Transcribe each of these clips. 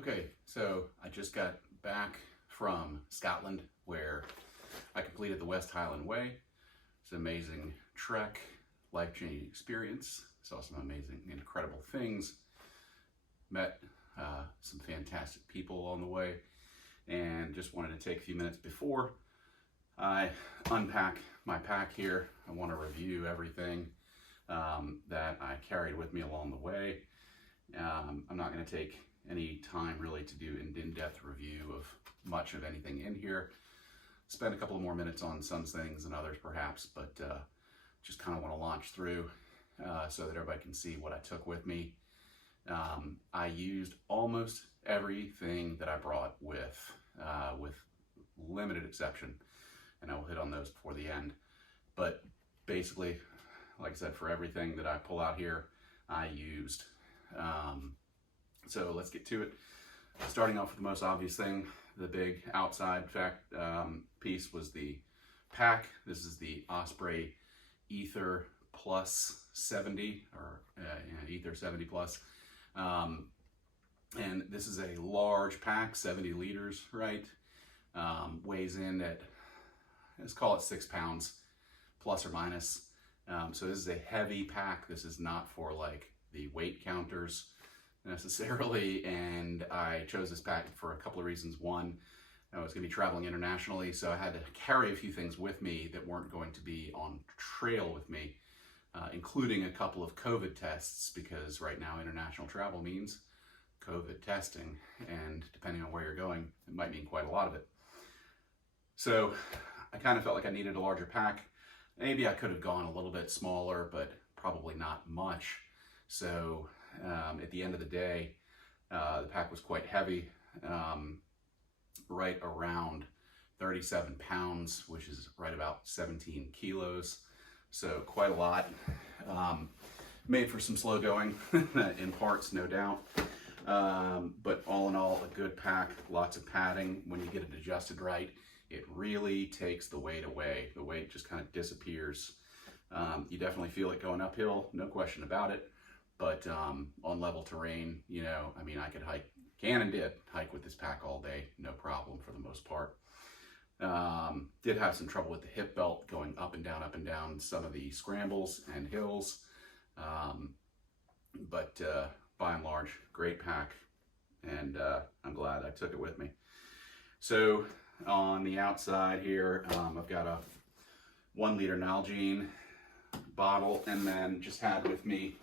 Okay, so I just got back from Scotland where I completed the West Highland Way. It's an amazing trek, life-changing experience. Saw some amazing, incredible things. Met some fantastic people on the way, and just wanted to take a few minutes before I unpack my pack here. I want to review everything that I carried with me along the way. I'm not going to take any time really to do an in-depth review of much of anything in here. Spend a couple of more minutes on some things than others perhaps, but just kind of want to launch through so that everybody can see what I took with me. I used almost everything that I brought with limited exception, and I will hit on those before the end. But basically, like I said, for everything that I pull out here, I used. So let's get to it. Starting off with the most obvious thing, the big outside piece was the pack. This is the Osprey Ether Plus 70, or Ether 70 Plus. And this is a large pack, 70 liters, right? Weighs in at, let's call it 6 pounds, plus or minus. So this is a heavy pack. This is not for like the weight counters necessarily, and I chose this pack for a couple of reasons. One, I was going to be traveling internationally, so I had to carry a few things with me that weren't going to be on trail with me, including a couple of COVID tests, because right now international travel means COVID testing, and depending on where you're going, it might mean quite a lot of it. So I kind of felt like I needed a larger pack. Maybe I could have gone a little bit smaller, but probably not much. So at the end of the day, the pack was quite heavy, right around 37 pounds, which is right about 17 kilos. So quite a lot. Made for some slow going in parts, no doubt. But all in all, a good pack, lots of padding. When you get it adjusted right, it really takes the weight away. The weight just kind of disappears. You definitely feel it going uphill, no question about it. But on level terrain, you know, I mean, I could can and did hike with this pack all day, no problem for the most part. Did have some trouble with the hip belt going up and down some of the scrambles and hills. But by and large, great pack, and I'm glad I took it with me. So on the outside here, I've got a 1 liter Nalgene bottle, and then just had with me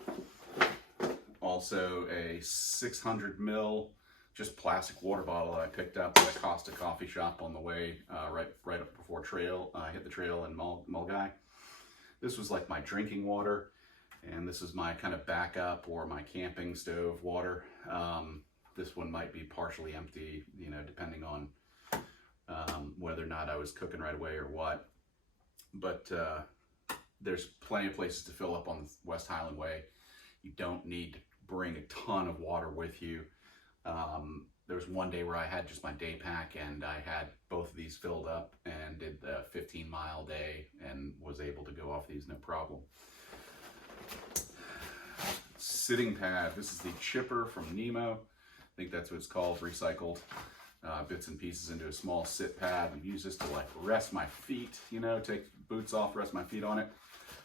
also a 600 ml just plastic water bottle that I picked up at a Costa coffee shop on the way right up before hit the trail in Mulgai. This was like my drinking water, and this is my kind of backup or my camping stove water. This one might be partially empty, you know, depending on whether or not I was cooking right away or what. But there's plenty of places to fill up on the West Highland Way. You don't need to bring a ton of water with you. There was one day where I had just my day pack, and I had both of these filled up and did the 15-mile day and was able to go off these no problem. Sitting pad. This is the chipper from Nemo. I think that's what it's called, recycled bits and pieces into a small sit pad, and use this to like rest my feet, you know, take boots off, rest my feet on it,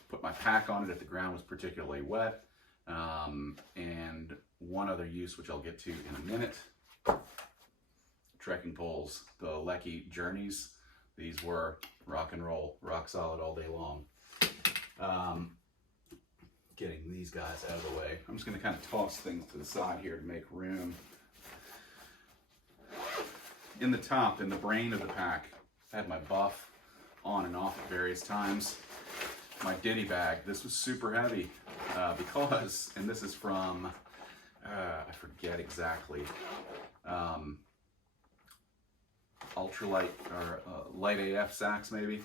put my pack on it if the ground was particularly wet. And one other use, which I'll get to in a minute, trekking poles, the Lecky Journeys. These were rock and roll, rock solid all day long. Getting these guys out of the way. I'm just going to kind of toss things to the side here to make room. In the top, in the brain of the pack, I had my buff on and off at various times. My ditty bag, this was super heavy because, and this is from, I forget exactly, ultralight or light AF sacks maybe,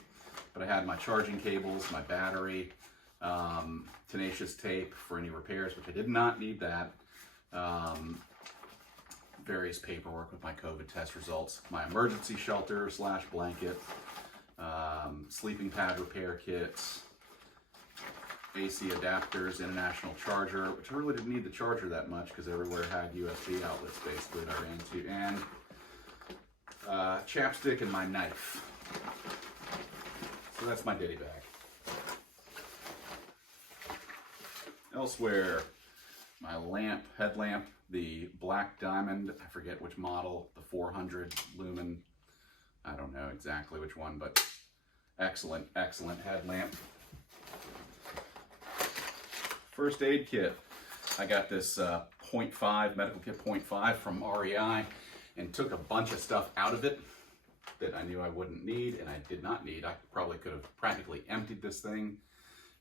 but I had my charging cables, my battery, tenacious tape for any repairs, which I did not need that, various paperwork with my COVID test results, my emergency shelter / blanket, sleeping pad repair kits, AC adapters, international charger, which I really didn't need the charger that much because everywhere had USB outlets basically that I ran to, and chapstick and my knife. So that's my ditty bag. Elsewhere, my headlamp, the Black Diamond, I forget which model, the 400 lumen, I don't know exactly which one, but excellent, excellent headlamp. First aid kit. I got this medical kit 0.5 from REI and took a bunch of stuff out of it that I knew I wouldn't need and I did not need. I probably could have practically emptied this thing,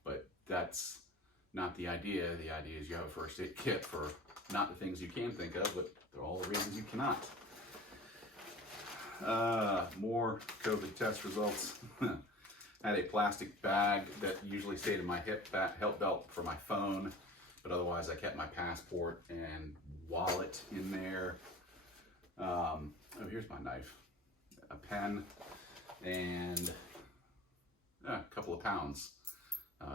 but that's not the idea. The idea is you have a first aid kit for not the things you can think of, but they're all the reasons you cannot. More COVID test results. Had a plastic bag that usually stayed in my hip belt for my phone, but otherwise I kept my passport and wallet in there. Oh, here's my knife. A pen and a couple of pounds.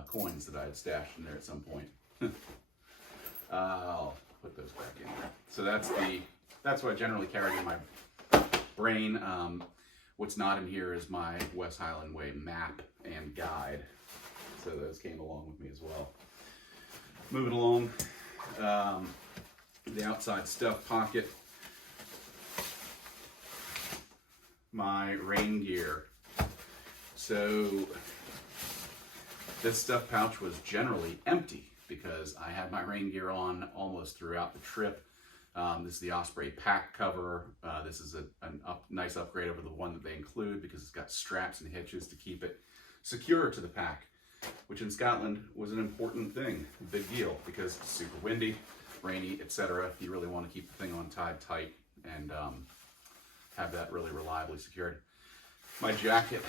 Coins that I had stashed in there at some point. I'll put those back in there. So that's what I generally carry in my brain. What's not in here is my West Highland Way map and guide. So those came along with me as well. Moving along, the outside stuff pocket. My rain gear. So this stuff pouch was generally empty because I had my rain gear on almost throughout the trip. This is the Osprey pack cover. This is a nice upgrade over the one that they include because it's got straps and hitches to keep it secure to the pack, which in Scotland was an important thing, a big deal, because it's super windy, rainy, etc. You really want to keep the thing on tied tight and have that really reliably secured. My jacket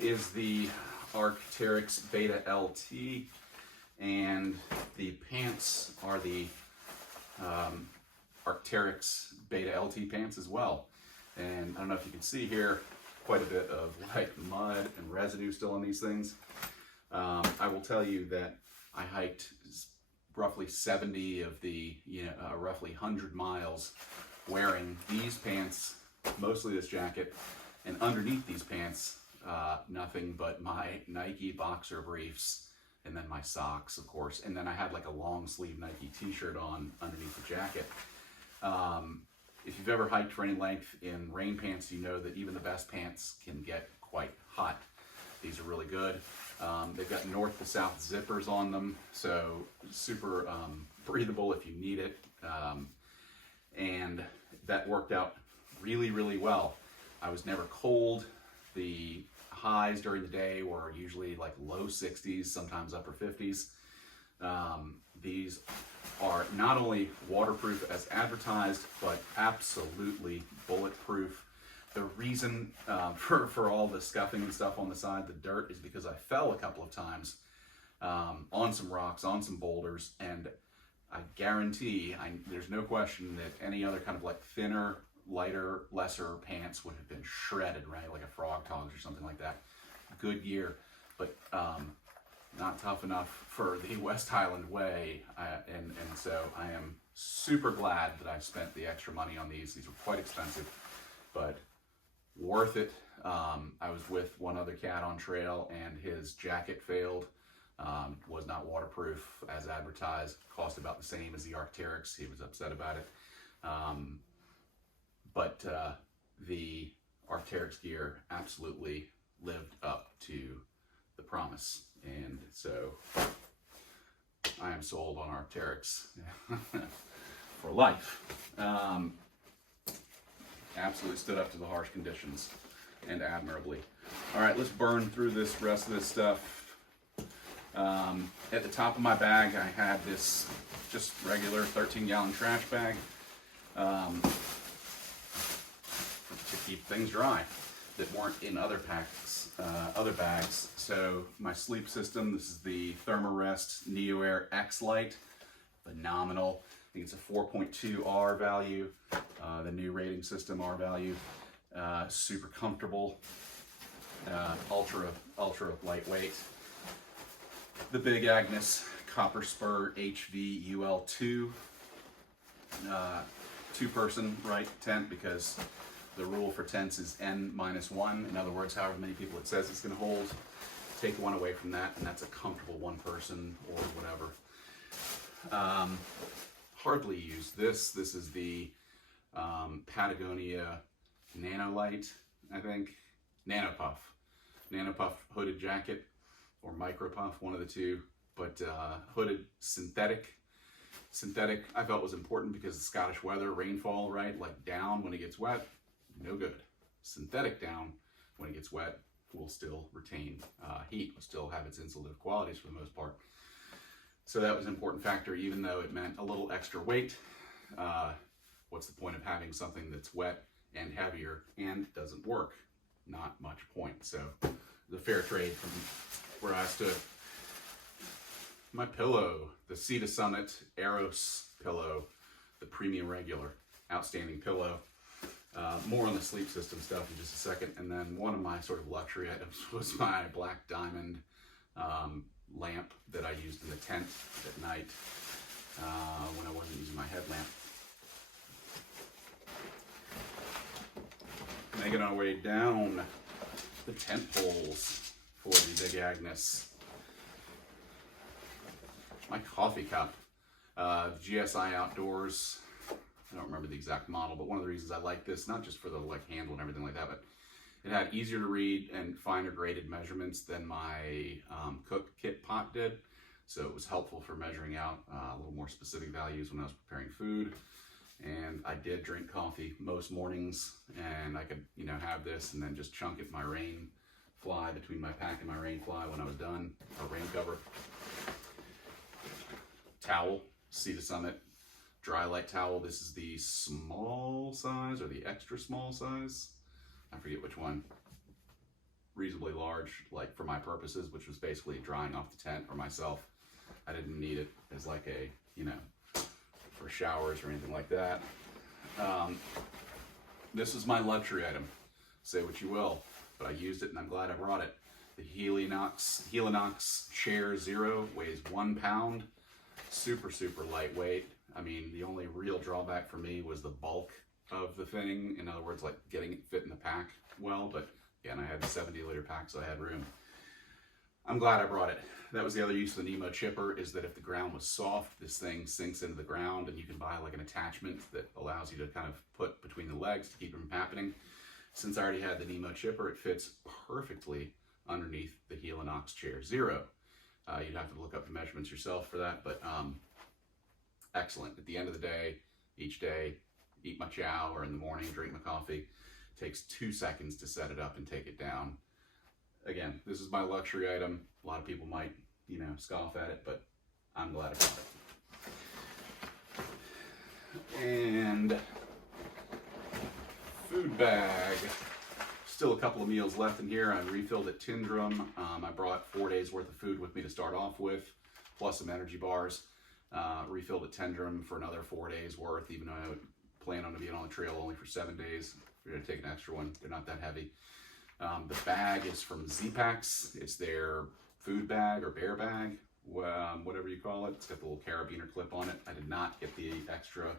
is the Arc'teryx Beta LT, and the pants are the Arc'teryx Beta LT pants as well. And I don't know if you can see here, quite a bit of like mud and residue still on these things. I will tell you that I hiked roughly 70 of the, roughly 100 miles wearing these pants, mostly this jacket, and underneath these pants, nothing but my Nike boxer briefs, and then my socks, of course. And then I had like a long sleeve Nike t-shirt on underneath the jacket. If you've ever hiked for any length in rain pants, you know that even the best pants can get quite hot. These are really good. They've got north to south zippers on them, so super breathable if you need it. And that worked out really, really well. I was never cold. The highs during the day were usually like low 60s, sometimes upper 50s. These are not only waterproof as advertised, but absolutely bulletproof. The reason for all the scuffing and stuff on the side, the dirt, is because I fell a couple of times on some rocks, on some boulders, and I guarantee, there's no question that any other kind of like thinner, lighter, lesser pants would have been shredded, right? Like a Frog Togs or something like that. Good gear, but not tough enough for the West Highland Way, and so I am super glad that I spent the extra money on these. These were quite expensive, but worth it. I was with one other cat on trail, and his jacket failed. Was not waterproof as advertised. Cost about the same as the Arc'teryx. He was upset about it. But the Arc'teryx gear absolutely lived up to the promise, and so I am sold on Arc'teryx for life. Absolutely stood up to the harsh conditions and admirably. All right, let's burn through this rest of this stuff. At the top of my bag, I had this just regular 13-gallon trash bag to keep things dry that weren't in other bags. So my sleep system, this is the Thermarest NeoAir X Lite, phenomenal. I think it's a 4.2 R value, the new rating system R value. Super comfortable, ultra lightweight. The Big Agnes Copper Spur HV UL2 two-person tent, because the rule for tents is N-1. In other words, however many people it says it's going to hold. Take one away from that, and that's a comfortable one person or whatever. Hardly used this. This is the Patagonia Nanolite, I think. Nanopuff hooded jacket, or Micro Puff, one of the two. But hooded synthetic. Synthetic I felt was important because the Scottish weather, rainfall, right? Like down when it gets wet, no good. Synthetic down when it gets wet will still retain heat, will still have its insulative qualities for the most part. So that was an important factor, even though it meant a little extra weight. What's the point of having something that's wet and heavier and doesn't work? Not much point. So the fair trade from where I stood. My pillow, the Sea to Summit Eros pillow, the premium regular, outstanding pillow. More on the sleep system stuff in just a second. And then one of my sort of luxury items was my black diamond lamp that I used in the tent at night when I wasn't using my headlamp. Making our way down the tent poles for the Big Agnes. My coffee cup, GSI Outdoors. I don't remember the exact model, but one of the reasons I like this, not just for the handle and everything like that, but it had easier to read and finer graded measurements than my Cook Kit pot did. So it was helpful for measuring out a little more specific values when I was preparing food. And I did drink coffee most mornings, and I could, have this and then just chunk it in my rain fly, between my pack and my rain fly when I was done, or rain cover. Towel, Sea to Summit dry light towel. This is the small size or the extra small size. I forget which one. Reasonably large, like for my purposes, which was basically drying off the tent or myself. I didn't need it as like a, for showers or anything like that. This is my luxury item. Say what you will, but I used it and I'm glad I brought it. The Helinox Chair Zero weighs 1 pound. Super, super lightweight. I mean, the only real drawback for me was the bulk of the thing. In other words, like getting it fit in the pack well, but again, I had a 70-liter pack, so I had room. I'm glad I brought it. That was the other use of the Nemo chipper, is that if the ground was soft, this thing sinks into the ground, and you can buy like an attachment that allows you to kind of put between the legs to keep it from happening. Since I already had the Nemo chipper, it fits perfectly underneath the Helinox Chair Zero. You'd have to look up the measurements yourself for that, but excellent. At the end of the day, each day, eat my chow, or in the morning, drink my coffee. It takes 2 seconds to set it up and take it down. Again, this is my luxury item. A lot of people might, scoff at it, but I'm glad I bought it. And food bag. Still a couple of meals left in here. I refilled at Tin Drum. I brought 4 days worth of food with me to start off with, plus some energy bars. Refilled at Tin Drum for another 4 days worth, even though I would plan on being on the trail only for 7 days. We're gonna take an extra one. They're not that heavy. The bag is from Z-Packs. It's their food bag or bear bag, whatever you call it. It's got the little carabiner clip on it. I did not get the extra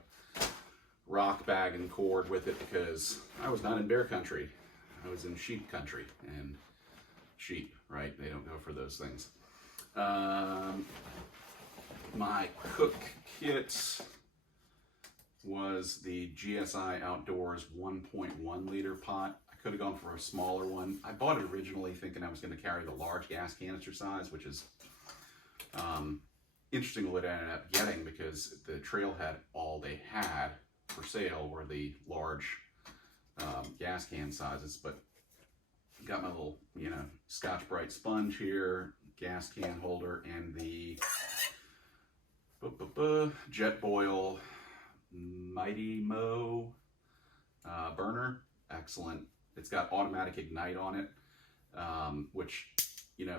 rock bag and cord with it because I was not in bear country. I was in sheep country, and sheep, right? They don't go for those things. My Cook Kit was the GSI Outdoors 1.1 liter pot. I could have gone for a smaller one. I bought it originally thinking I was going to carry the large gas canister size, which is interesting what I ended up getting, because the trailhead, all they had for sale were the large gas can sizes. But got my little, Scotch Brite sponge here, gas can holder, and the Jet Boil Mighty Mo burner. Excellent. It's got automatic ignite on it, which,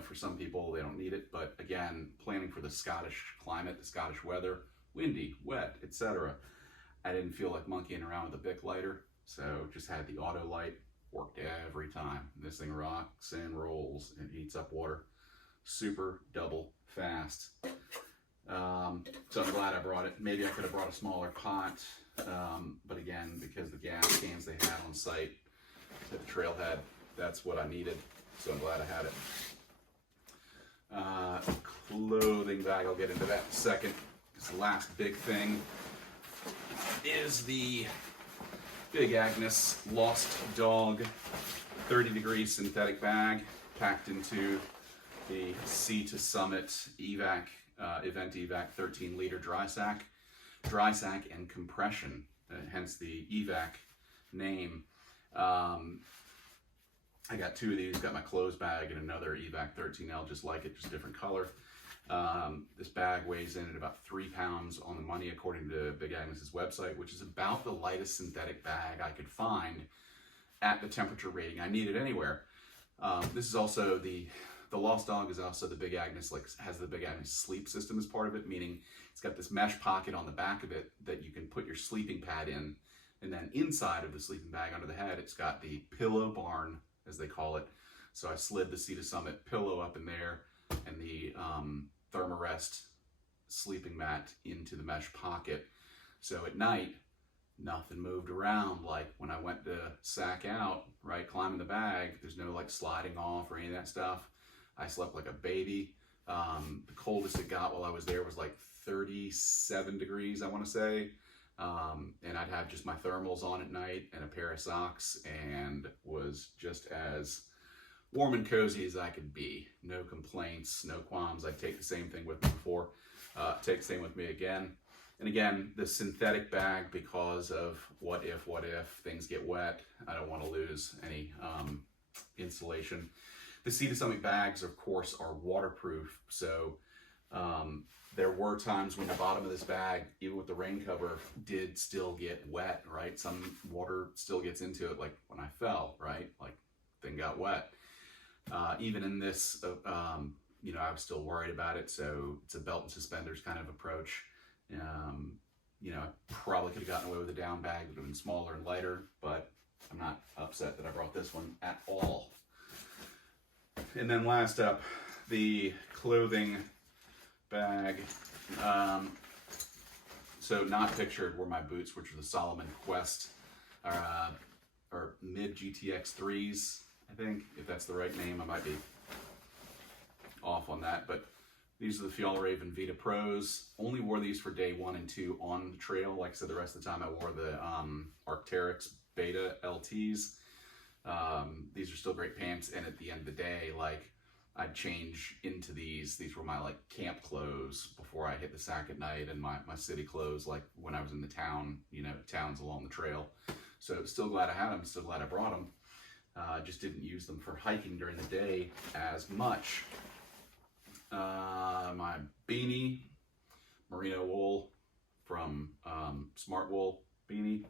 for some people they don't need it, but again, planning for the Scottish climate, the Scottish weather, windy, wet, etc. I didn't feel like monkeying around with a Bic lighter, so just had the auto light. Worked every time. This thing rocks and rolls and heats up water. super double fast. So I'm glad I brought it. Maybe I could have brought a smaller pot, but again, because the gas cans they had on site at the trailhead, that's what I needed. So I'm glad I had it. Clothing bag, I'll get into that in a second. This last big thing is the Big Agnes Lost Dog 30-degree synthetic bag packed into the Sea to Summit evac, event evac 13-liter dry sack and compression, hence the evac name. I got 2 of these, got my clothes bag and another evac 13L, just like it, just different color. This bag weighs in at about 3 pounds on the money, according to Big Agnes's website, which is about the lightest synthetic bag I could find at the temperature rating I needed anywhere. This is also the Lost Dog is also the Big Agnes, like has the Big Agnes sleep system as part of it, meaning it's got this mesh pocket on the back of it that you can put your sleeping pad in, and then inside of the sleeping bag under the head, it's got the pillow barn, as they call it. So I slid the Sea to Summit pillow up in there and the Thermarest sleeping mat into the mesh pocket. So at night, nothing moved around. Like when I went to sack out, right, climbing the bag, there's no like sliding off or any of that stuff. I slept like a baby. The coldest it got while I was there was like 37 degrees, I want to say. And I'd have just my thermals on at night and a pair of socks, and was just as warm and cozy as I could be. No complaints, no qualms. I'd take the same thing with me before, take the same with me again. And again, the synthetic bag, because of what if things get wet, I don't want to lose any insulation. The Sea to Summit bags, of course, are waterproof, so there were times when the bottom of this bag, even with the rain cover, did still get wet, right? Some water still gets into it, like when I fell, right? Like, thing got wet. Even in this, you know, I was still worried about it, so it's a belt and suspenders kind of approach. You know, I probably could have gotten away with a down bag that would have been smaller and lighter, but I'm not upset that I brought this one at all. And then last up, the clothing bag. So not pictured were my boots, which are the Salomon Quest, or mid GTX 3s, I think, if that's the right name. I might be off on that, but these are the Fjallraven Vita Pros. Only wore these for day 1 and 2 on the trail. Like I said, the rest of the time I wore the Arc'teryx Beta LTs. These are still great pants, and at the end of the day, like, I'd change into these. These were my like camp clothes before I hit the sack at night, and my city clothes, like when I was in the town, you know, towns along the trail. So still glad I had them, still glad I brought them. Just didn't use them for hiking during the day as much. My beanie, merino wool from Smart Wool beanie,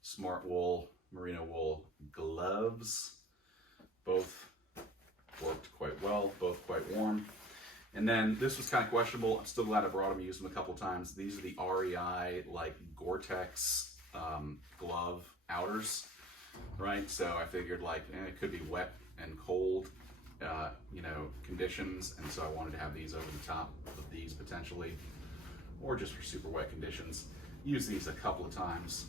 Smart Wool merino wool gloves, both worked quite well, both quite warm. And then this was kind of questionable. I'm still glad I brought them, used them a couple times. These are the REI like Gore-Tex glove outers, right? So I figured like it could be wet and cold, you know, conditions, and so I wanted to have these over the top of these potentially, or just for super wet conditions. Use these a couple of times,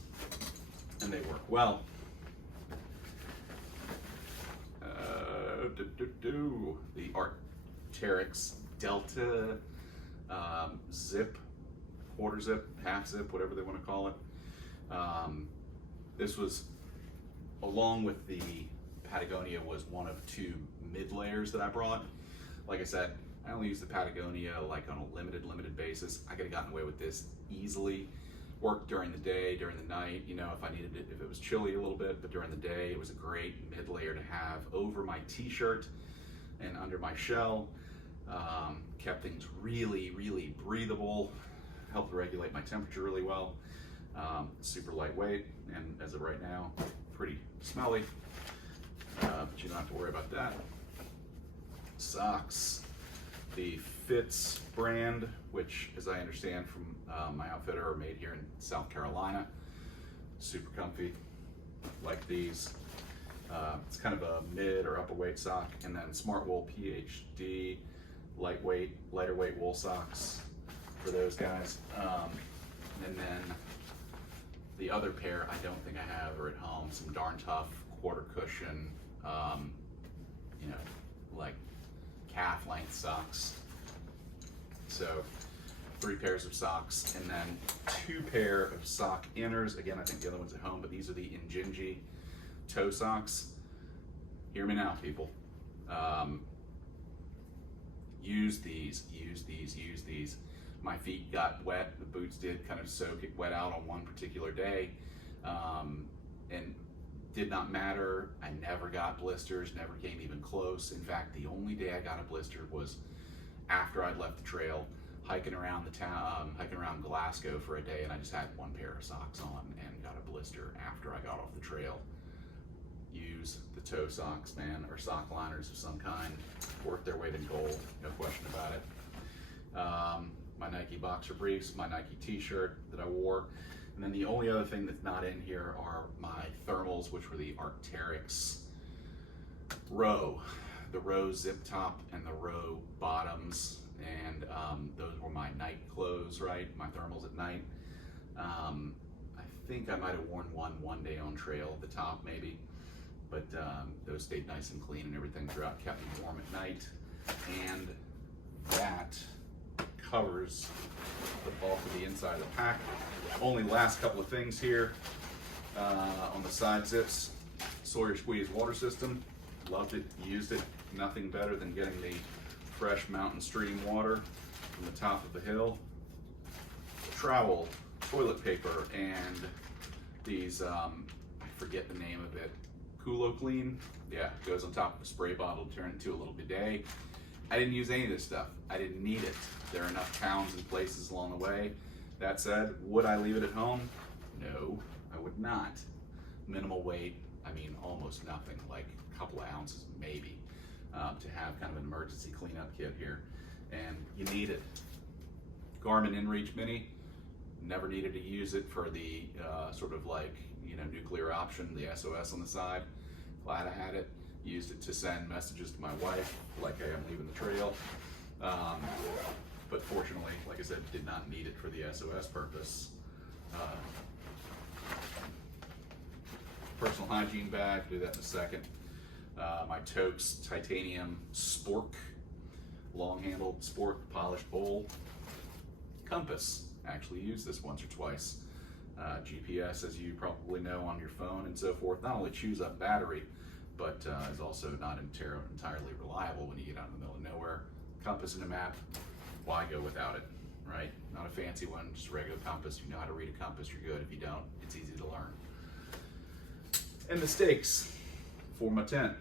and they work well. The Arc'teryx Delta zip, quarter zip, half zip, whatever they want to call it. This was, along with the Patagonia, was one of 2 mid layers that I brought. Like I said, I only use the Patagonia like on a limited basis. I could have gotten away with this easily. Worked during the day, during the night, you know, if I needed it, if it was chilly a little bit, but during the day, it was a great mid layer to have over my t-shirt and under my shell. Kept things really, really breathable, helped regulate my temperature really well. Super lightweight, and as of right now, pretty smelly, but you don't have to worry about that. Socks, the Fitz brand, which, as I understand from my outfitter, are made here in South Carolina. Super comfy, like these. It's kind of a mid or upper weight sock. And then Smart Wool PhD. lighter weight wool socks for those guys. And then the other pair I don't think I have are at home, some Darn Tough quarter cushion, you know, like calf length socks. So 3 pairs of socks, and then 2 pair of sock inners. Again, I think the other one's at home, but these are the Injinji toe socks. Hear me now, people. Use these. My feet got wet. The boots did kind of soak it wet out on one particular day, and did not matter. I never got blisters, never came even close. In fact, the only day I got a blister was after I'd left the trail, hiking around the town, hiking around Glasgow for a day, and I just had 1 pair of socks on and got a blister after I got off the trail. Use the toe socks, man, or sock liners of some kind. Worth their weight in gold, no question about it. My Nike boxer briefs, my Nike t-shirt that I wore, and then the only other thing that's not in here are my thermals, which were the Arc'teryx Row, the Row zip top and the Row bottoms, and those were my night clothes, right? My thermals at night. I think I might have worn one day on trail at the top, maybe, but those stayed nice and clean and everything throughout, kept me warm at night, and that covers the bulk of the inside of the pack. Only last couple of things here on the side zips. Sawyer Squeeze water system, loved it, used it. Nothing better than getting the fresh mountain stream water from the top of the hill. Trowel, toilet paper, and these, I forget the name of it, Kulo Clean. Yeah, goes on top of a spray bottle to turn into a little bidet. I didn't use any of this stuff. I didn't need it. There are enough towns and places along the way. That said, would I leave it at home? No, I would not. Minimal weight, I mean almost nothing, like a couple of ounces maybe, to have kind of an emergency cleanup kit here. And you need it. Garmin InReach Mini, never needed to use it for the sort of like, you know, nuclear option, the SOS on the side. Glad I had it. Used it to send messages to my wife, like, hey, I'm leaving the trail. But fortunately, like I said, did not need it for the SOS purpose. Personal hygiene bag, do that in a second. My Tokes titanium spork, long-handled spork polished bowl. Compass, actually used this once or twice. GPS, as you probably know, on your phone and so forth, not only chews up battery, but is also not entirely reliable when you get out in the middle of nowhere. Compass and a map, why go without it, right? Not a fancy one, just a regular compass. You know how to read a compass, you're good. If you don't, it's easy to learn. And the stakes for my tent.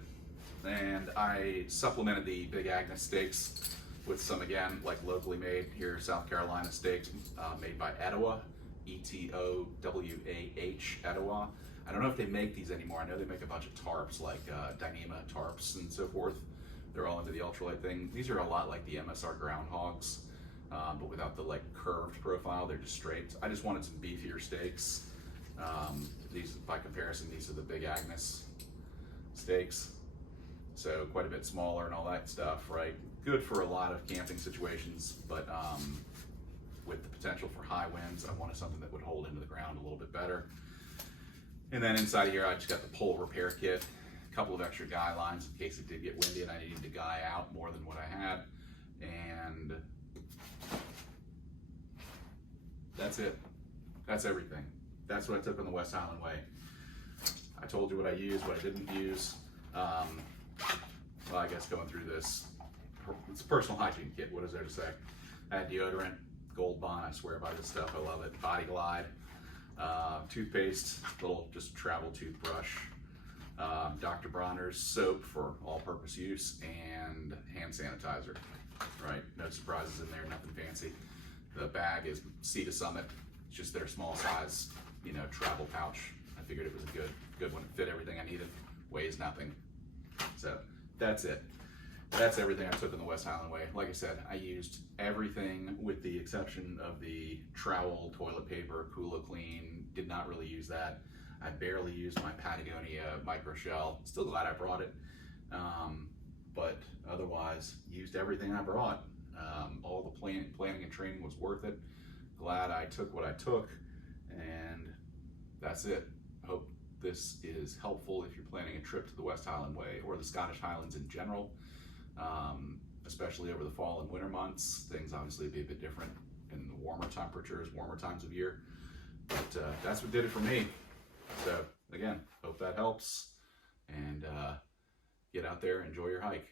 And I supplemented the Big Agnes stakes with some, again, like locally made here, South Carolina stakes, made by Etowah, E-T-O-W-A-H, Etowah. I don't know if they make these anymore. I know they make a bunch of tarps, like Dyneema tarps and so forth. They're all into the ultralight thing. These are a lot like the MSR groundhogs, but without the like curved profile. They're just straight. I just wanted some beefier stakes. These, by comparison, these are the Big Agnes stakes. So quite a bit smaller and all that stuff, right? Good for a lot of camping situations, but with the potential for high winds, I wanted something that would hold into the ground a little bit better. And then inside of here, I just got the pole repair kit, a couple of extra guy lines in case it did get windy and I needed to guy out more than what I had. And that's it. That's everything. That's what I took on the West Highland Way. I told you what I used, what I didn't use. Well, I guess going through this, it's a personal hygiene kit. What is there to say? I had deodorant, Gold Bond, I swear by this stuff, I love it. Body Glide, toothpaste, little just travel toothbrush, Dr. Bronner's soap for all-purpose use, and hand sanitizer, right? No surprises in there, nothing fancy. The bag is Sea to Summit, it's just their small size, you know, travel pouch. I figured it was a good one. It fit everything I needed, weighs nothing. So that's it. That's everything I took on the West Highland Way. Like I said, I used everything with the exception of the trowel, toilet paper, Kulo Clean. Did not really use that. I barely used my Patagonia micro shell. Still glad I brought it. but otherwise used everything I brought. All the planning and training was worth it. Glad I took what I took, and that's it. I hope this is helpful if you're planning a trip to the West Highland Way or the Scottish Highlands in general, especially over the fall and winter months. Things obviously be a bit different in the warmer temperatures, warmer times of year, but that's what did it for me. So again, hope that helps, and get out there, enjoy your hike.